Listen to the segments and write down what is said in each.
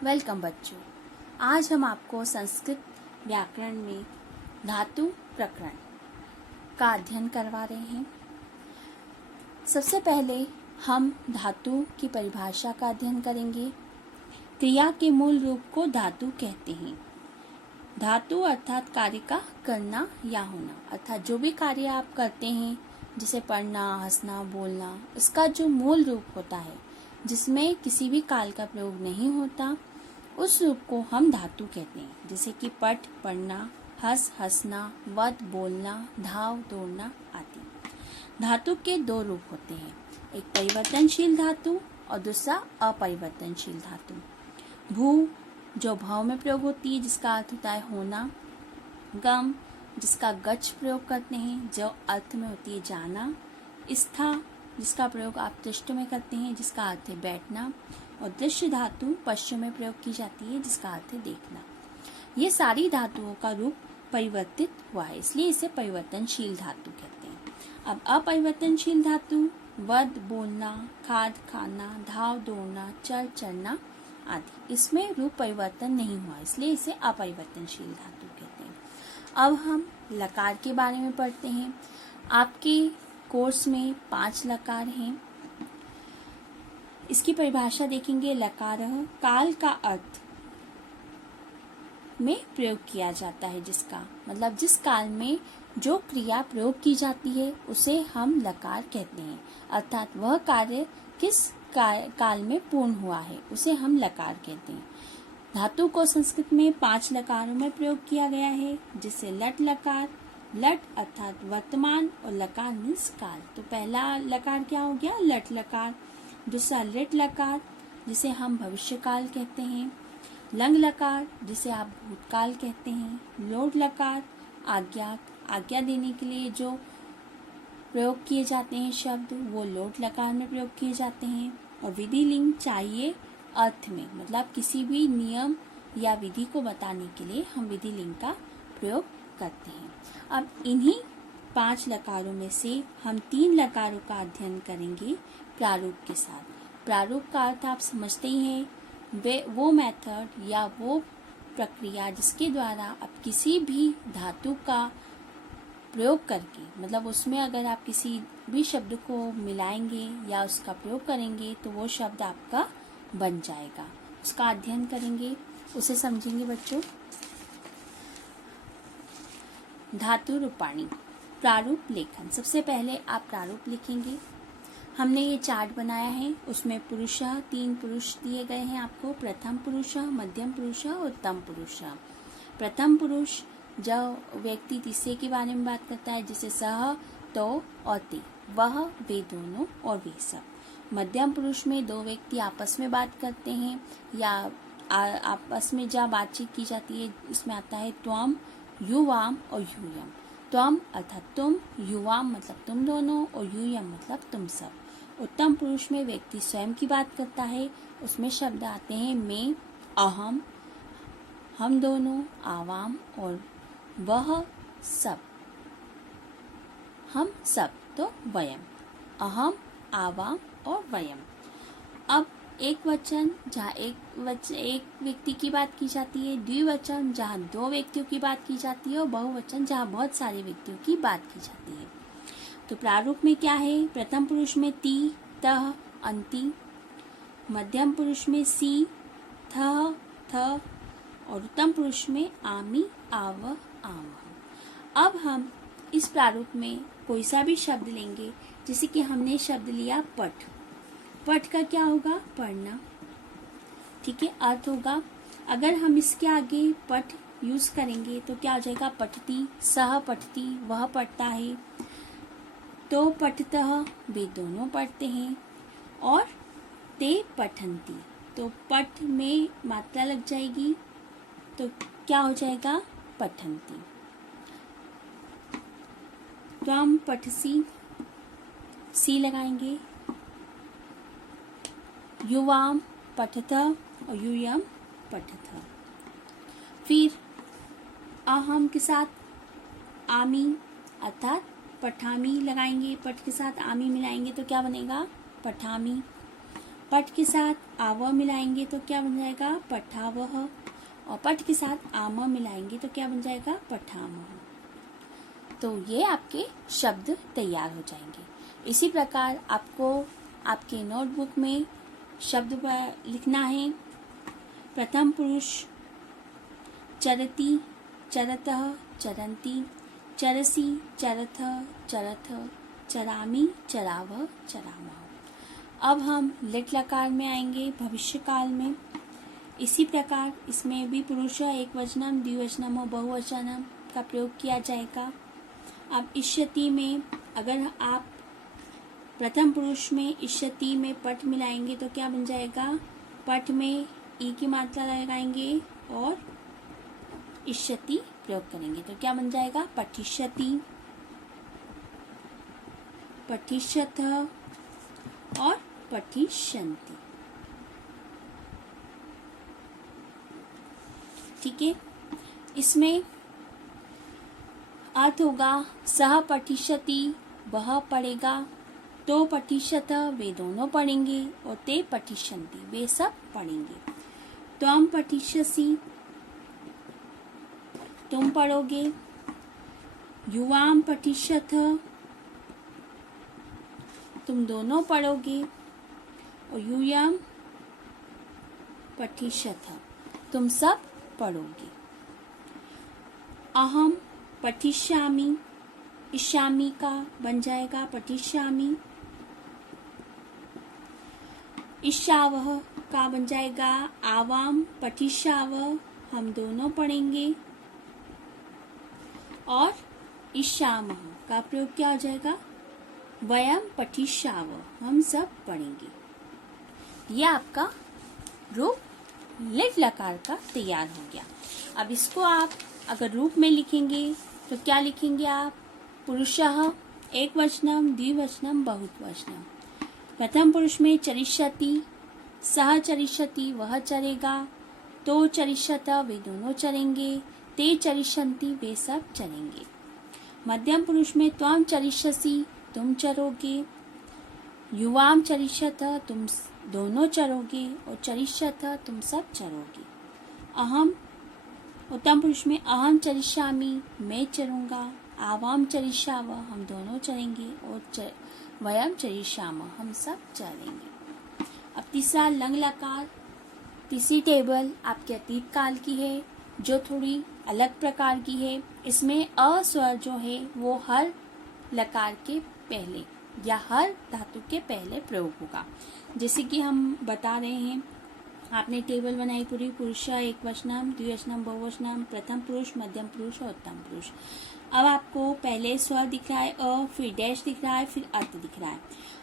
Welcome बच्चों। आज हम आपको संस्कृत व्याकरण में धातु प्रकरण का अध्ययन करवा रहे हैं। सबसे पहले हम धातु की परिभाषा का अध्ययन करेंगे। क्रिया के मूल रूप को धातु कहते हैं। धातु अर्थात कार्य का करना या होना, अर्थात जो भी कार्य आप करते हैं जैसे पढ़ना, हंसना, बोलना, इसका जो मूल रूप होता है जिसमें किसी भी काल का प्रयोग नहीं होता, उस रूप को हम धातु कहते हैं। जैसे कि पठ पढ़ना, हंसना, वध बोलना, धाव दौड़ना आदि। धातु के दो रूप होते हैं, एक परिवर्तनशील धातु और दूसरा अपरिवर्तनशील धातु। भू जो भाव में प्रयोग होती है जिसका अर्थ होता है होना, गम जिसका गच्छ प्रयोग करते हैं जो अर्थ में होती है जाना, स्था जिसका प्रयोग आप दृष्ट में करते हैं जिसका अर्थ है बैठना, और दृश्य धातु पश्चिम में प्रयोग की जाती है जिसका अर्थ है देखना। ये सारी धातुओं का रूप परिवर्तित हुआ है, इसलिए इसे परिवर्तनशील धातु कहते हैं। अब अपरिवर्तनशील धातु वध बोलना, खाद खाना, धाव दौड़ना, चल चलना आदि, इसमें रूप परिवर्तन नहीं हुआ, इसलिए इसे अपरिवर्तनशील धातु कहते हैं। अब हम लकार के बारे में पढ़ते हैं। आपके कोर्स में 5 लकार हैं। इसकी परिभाषा देखेंगे। लकार काल का अर्थ में प्रयोग किया जाता है, जिसका मतलब जिस काल में जो क्रिया प्रयोग की जाती है उसे हम लकार कहते हैं, अर्थात वह कार्य किस काल में पूर्ण हुआ है उसे हम लकार कहते हैं। धातु को संस्कृत में 5 लकारों में प्रयोग किया गया है, जिससे लट लकार, लट अर्थात वर्तमान और लकार मीन्स काल। तो पहला लकार क्या हो गया? लट लकार। दूसरा लिट लकार जिसे हम भविष्य काल कहते हैं। लंग लकार जिसे आप भूतकाल कहते हैं। लोट लकार आज्ञा देने के लिए जो प्रयोग किए जाते हैं शब्द, वो लोट लकार में प्रयोग किए जाते हैं। और विधि लिंग चाहिए अर्थ में, मतलब किसी भी नियम या विधि को बताने के लिए हम विधि लिंग का प्रयोग करते हैं। अब इन्हीं 5 लकारों में से हम 3 लकारों का अध्ययन करेंगे प्रारूप के साथ। प्रारूप का अर्थ आप समझते ही हैं, वो मेथड या वो प्रक्रिया जिसके द्वारा आप किसी भी धातु का प्रयोग करके, मतलब उसमें अगर आप किसी भी शब्द को मिलाएंगे या उसका प्रयोग करेंगे तो वो शब्द आपका बन जाएगा। उसका अध्ययन करेंगे, उसे समझेंगे बच्चों। धातु रूपाणी प्रारूप लेखन। सबसे पहले आप प्रारूप लिखेंगे। हमने ये चार्ट बनाया है, उसमें पुरुष 3 पुरुष दिए गए हैं आपको। प्रथम पुरुष, मध्यम पुरुष और उत्तम पुरुष। प्रथम पुरुष जब व्यक्ति तीसरे के बारे में बात करता है, जैसे सह, तो और ते, वह, वे दोनों और वे सब। मध्यम पुरुष में 2 व्यक्ति आपस में बात करते हैं या आपस में जब बातचीत की जाती है, इसमें आता है त्वम, युवाम और यूयम। त्वम अर्थात तुम, युवाम मतलब तुम दोनों और यूयम मतलब तुम सब। उत्तम पुरुष में व्यक्ति स्वयं की बात करता है, उसमें शब्द आते हैं मैं, अहम, हम दोनों, आवाम और वह सब, हम सब, तो वयम। अहम, आवाम और वयम। अब एक वचन जहाँ एक व्यक्ति की बात की जाती है, द्विवचन जहाँ 2 व्यक्तियों की बात की जाती है, और बहुवचन जहाँ बहुत सारे व्यक्तियों की बात की जाती है। तो प्रारूप में क्या है? प्रथम पुरुष में ती, तह, अंति। मध्यम पुरुष में सी, थह, थ, और उत्तम पुरुष में आमी, आव, आम। अब हम इस प्रारूप में कोई सा भी शब्द लेंगे, जैसे कि हमने शब्द लिया पठ। पठ का क्या होगा? पढ़ना। ठीक है, अर्थ होगा। अगर हम इसके आगे पठ यूज करेंगे तो क्या हो जाएगा? पठती, सह पठती, वह पढ़ता है, तो पठतः वे दोनों पढ़ते हैं, और ते पठंती, तो पठ में मात्रा लग जाएगी तो क्या हो जाएगा? पठंती। त्वम पठसी, सी लगाएंगे। युवाम पठत और यूयम पठत। फिर अहम के साथ आमी अर्थात पठामी लगाएंगे, पठ के साथ आमी मिलाएंगे तो क्या बनेगा? पठामी। पट के साथ आव मिलाएंगे तो क्या बन जाएगा? पठावह। और पट के साथ आम मिलाएंगे तो क्या बन जाएगा? पठामह। तो ये आपके शब्द तैयार हो जाएंगे। इसी प्रकार आपको आपके नोटबुक में शब्द लिखना है। प्रथम पुरुष चरति, चरतः, चरन्ति, चरसि, चरथः, चरथ, चरामि, चरावः, चरामः। अब हम लिट लकार में आएंगे, भविष्य काल में। इसी प्रकार इसमें भी पुरुष एकवचनम, द्विवचनम और बहुवचनम का प्रयोग किया जाएगा। अब इष्यति में अगर आप प्रथम पुरुष में इष्यति में पट मिलाएंगे तो क्या बन जाएगा? पट में ई की मात्रा लगाएंगे और इष्यति प्रयोग करेंगे तो क्या बन जाएगा? पठिष्यति, पठिष्यतः और पठिष्यन्ति। ठीक है, इसमें अर्थ होगा सह पठिष्यति, वह पढ़ेगा, तो पठिष्यत वे दोनों पढ़ेंगे, और ते पठिष्यन्ति वे सब पढ़ेंगे। त्वं पठिष्यसि तुम पढ़ोगे, युवाम पठिष्यथ तुम दोनों पढ़ोगे, और यूयम पठिष्यथ तुम सब पढ़ोगे। अहम पठिष्यामि, इष्यामि का बन जाएगा पठिष्यामि। इष्यावः का बन जाएगा आवाम पठिष्यावः हम दोनों पढ़ेंगे। और इष्यामः का प्रयोग क्या हो जाएगा? वयम पठिष्यावः हम सब पढ़ेंगे। यह आपका रूप लिट लकार का तैयार हो गया। अब इसको आप अगर रूप में लिखेंगे तो क्या लिखेंगे आप? पुरुषः एकवचनम, द्विवचनम, बहुवचनम। प्रथम पुरुष में चरिष्यति, सह चरिष्यति वह चरेगा, तो चरिष्यत वे दोनों चरेंगे, ते चरिष्यन्ति वे सब चरेंगे। मध्यम पुरुष में त्वं चरिष्यसि तुम चरोगे, युवाम चरिष्यथ तुम दोनों चरोगे, और चरिष्यथ तुम सब चरोगे। अहम उत्तम पुरुष में अहम चरिष्यामि मैं चरूंगा, आवाम चरिष्यावः हम दोनों चरेंगे, और वयम चरिष्यामः हम सब चरेंगे। अब तीसरा लंग लकार। तीसरी टेबल आपके अतीत काल की है, जो थोड़ी अलग प्रकार की है। इसमें अ स्वर जो है वो हर लकार के पहले या हर धातु के पहले प्रयोग होगा। जैसे कि हम बता रहे हैं, आपने टेबल बनाई पूरी, पुरुष एकवचनम, द्विवचनम, बहुवचनम, प्रथम पुरुष, मध्यम पुरुष और उत्तम पुरुष। अब आपको पहले स्वर दिख रहा है अ, फिर डैश दिख रहा है, फिर अर्थ दिख रहा है।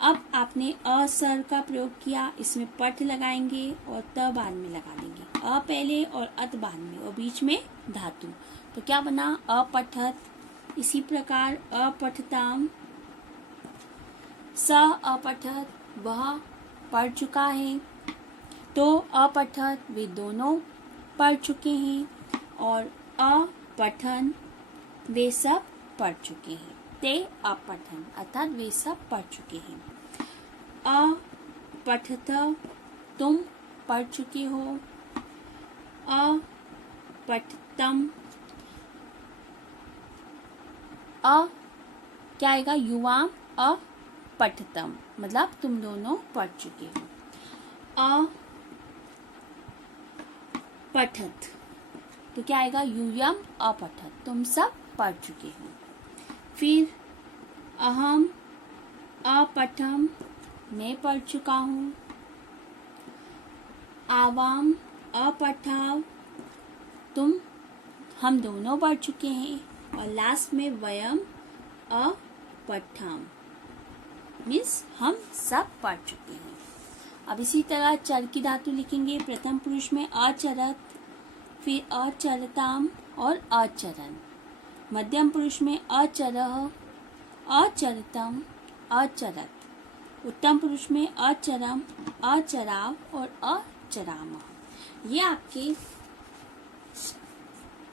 अब आपने अ स्वर का प्रयोग किया, इसमें पठ लगाएंगे और त बाद में लगा देंगे। अ पहले और अत बाद में, और बीच में धातु। तो क्या बना? अपठत। इसी प्रकार अपठताम, स अपठत वह पढ़ चुका है, तो अपठत वे दोनों पढ़ चुके हैं, और अपठन वे सब पढ़ चुके हैं। ते अपठन अर्थात वे सब पढ़ चुके हैं। अपठत तुम पढ़ चुके हो, अपठतम क्या आएगा? युवाम अपठतम मतलब तुम दोनों पढ़ चुके हो। अपठत तो क्या आएगा? यूयम अपठत तुम सब पढ़ चुके हो। फिर अहम अपठम मैं पढ़ चुका हूँ। आवाम अपठाव हम दोनों पढ़ चुके हैं। और लास्ट में वयम अपठाम मीन्स हम सब पढ़ चुके हैं। अब इसी तरह चर की धातु लिखेंगे। प्रथम पुरुष में अचरत, फिर अचरताम और अचरन। मध्यम पुरुष में अचरह, अचरतम, अचरत। उत्तम पुरुष में अचरम, अचराव और अचरामः। ये आपके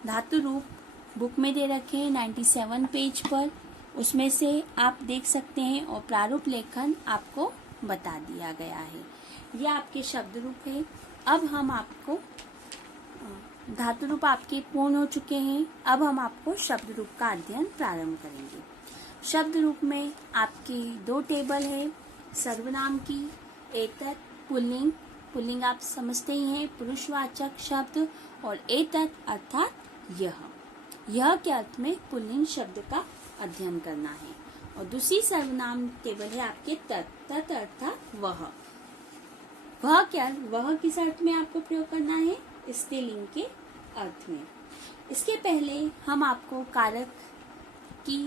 धातु रूप बुक में दे रखे हैं 97 पेज पर। उसमें से आप देख सकते हैं और प्रारूप लेखन आपको बता दिया गया है। ये आपके शब्द रूप है। अब हम आपको धातु रूप आपके पूर्ण हो चुके हैं। अब हम आपको शब्द रूप का अध्ययन प्रारंभ करेंगे। शब्द रूप में आपकी 2 टेबल है। सर्वनाम की एतत् पुल्लिंग, पुल्लिंग आप समझते ही हैं, पुरुषवाचक शब्द, और एतत् अर्थात यह के अर्थ में पुल्लिंग शब्द का अध्ययन करना है। और दूसरी सर्वनाम टेबल है आपके तत्, तत् अर्थात वह क्या, वह किस अर्थ में आपको प्रयोग करना है, स्त्रीलिंग के अर्थ में। इसके पहले हम आपको कारक की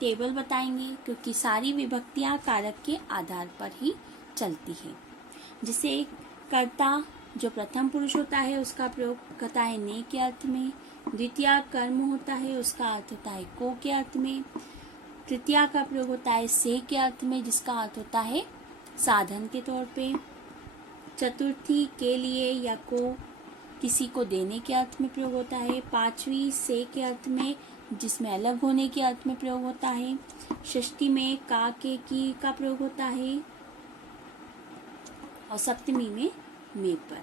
टेबल बताएंगे, क्योंकि सारी विभक्तियां कारक के आधार पर ही चलती है। जिसे कर्ता जो प्रथम पुरुष होता है उसका प्रयोग करता है ने के अर्थ में, द्वितीय कर्म होता है उसका अर्थ होता है को के अर्थ में, तृतीया का प्रयोग होता है से के अर्थ में जिसका अर्थ होता है साधन के तौर पे, चतुर्थी के लिए या को किसी को देने के अर्थ में प्रयोग होता है, पांचवी से के अर्थ में जिसमें अलग होने के अर्थ में प्रयोग होता है, षष्ठी में का के की का प्रयोग होता है, और सप्तमी में पर।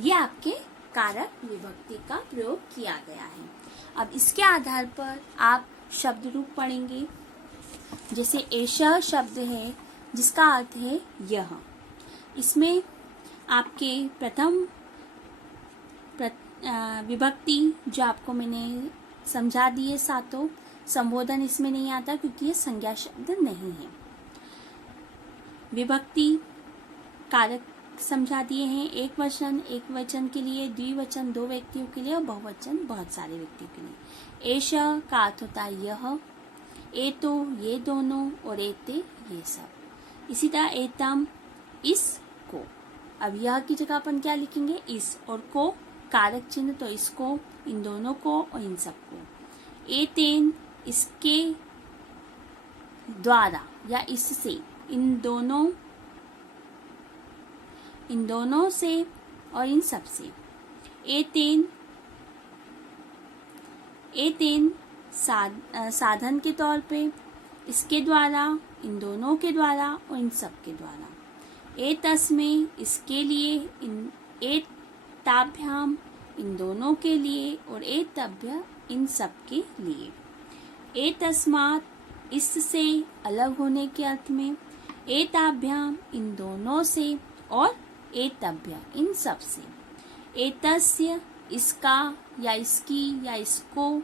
यह आपके कारक विभक्ति का प्रयोग किया गया है। अब इसके आधार पर आप शब्द रूप पढ़ेंगे। जैसे एषः शब्द है जिसका अर्थ है यह। इसमें आपके प्रथम विभक्ति जो आपको मैंने समझा दिए सातों, संबोधन इसमें नहीं आता क्योंकि ये संज्ञा शब्द नहीं है। विभक्ति कारक समझा दिए हैं, एक वचन के लिए, द्विवचन 2 व्यक्तियों के लिए, और बहुवचन बहुत सारे व्यक्तियों के लिए। एषः का अर्थ होता है यह, एतो ये दोनों, और एते ये सब। इसी तरह एतम इसको। अब यह की जगह अपन क्या लिखेंगे, इस, और को कारक चिन्ह, तो इसको, इन दोनों को और इन सबको। एतेन इसके द्वारा या इससे, इन दोनों से और इन सब से। एतेन साधन के तौर पे, इसके द्वारा, इन दोनों के द्वारा और इन सब के द्वारा। एतस्मै इसके लिए, एताभ्याम इन दोनों के लिए, और एतभ्य इन सब के लिए। एतस्मात् इससे अलग होने के अर्थ में, एताभ्याम इन दोनों से, और एतभ्य इन सब से। एतस्य इसका या इसकी या इसको,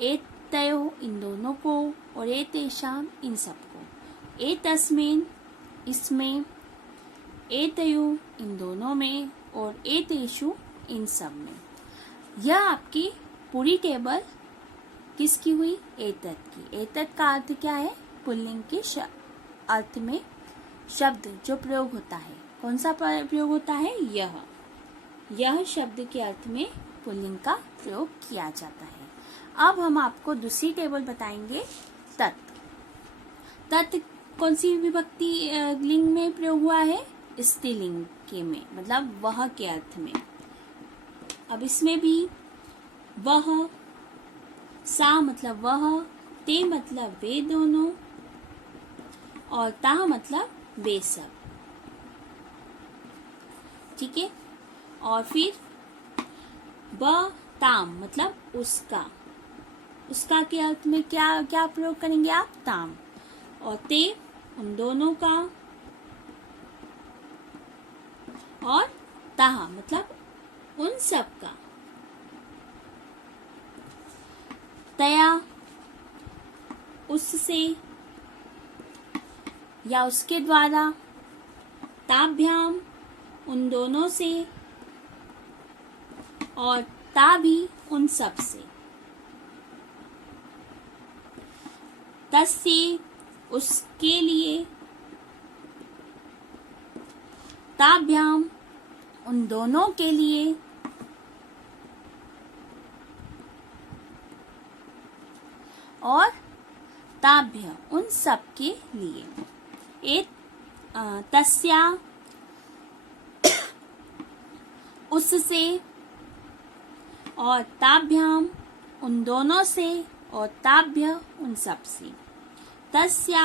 एतयो इन दोनों को, और एतेषाम इन सबको। एतस्मिन् इसमें, एतयो इन दोनों में, और एतेषु इन सब में। यह आपकी पूरी टेबल किसकी हुई, एतत् की। एतत् का अर्थ क्या है, पुल्लिंग के अर्थ में शब्द जो प्रयोग होता है। कौन सा प्रयोग होता है, यह शब्द के अर्थ में पुल्लिंग का प्रयोग किया जाता है। अब हम आपको दूसरी टेबल बताएंगे, तत्। तत् कौन सी विभक्ति लिंग में प्रयोग हुआ है, स्त्रीलिंग के में, मतलब वह के अर्थ में। अब इसमें भी वह, सा मतलब वह, ते मतलब वे दोनों, और ता मतलब वे सब। ठीक है। और फिर ब ताम मतलब उसका के अर्थ में क्या क्या प्रयोग करेंगे आप, ताम। और ते उन दोनों का, और ताहा मतलब उन सब का। तया उससे या उसके द्वारा, ताभ्याम उन दोनों से, और ता भी उन सब से। तस्य उसके लिए, ताभ्याम उन दोनों के लिए, और ताभ्य उन सब के लिए। तस्या उससे, और ताभ्याम उन दोनों से, और ताभ्य उन सब से। तस्या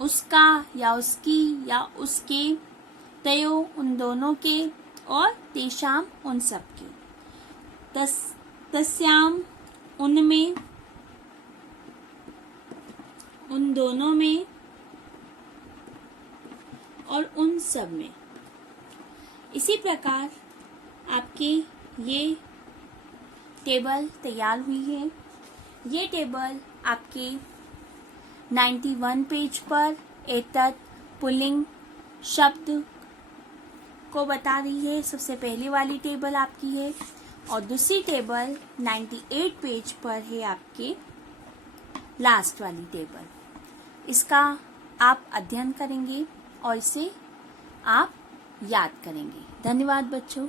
उसका या उसकी या उसके, तयो उन दोनों के, और तेषाम उन सब के। तस्याम उनमें, उन दोनों में, और उन सब में। इसी प्रकार आपकी ये टेबल तैयार हुई है। ये टेबल आपके 91 पेज पर एतत् पुल्लिंग शब्द को बता रही है। सबसे पहली वाली टेबल आपकी है, और दूसरी टेबल 98 पेज पर है आपके लास्ट वाली टेबल। इसका आप अध्ययन करेंगे और इसे आप याद करेंगे। धन्यवाद बच्चों।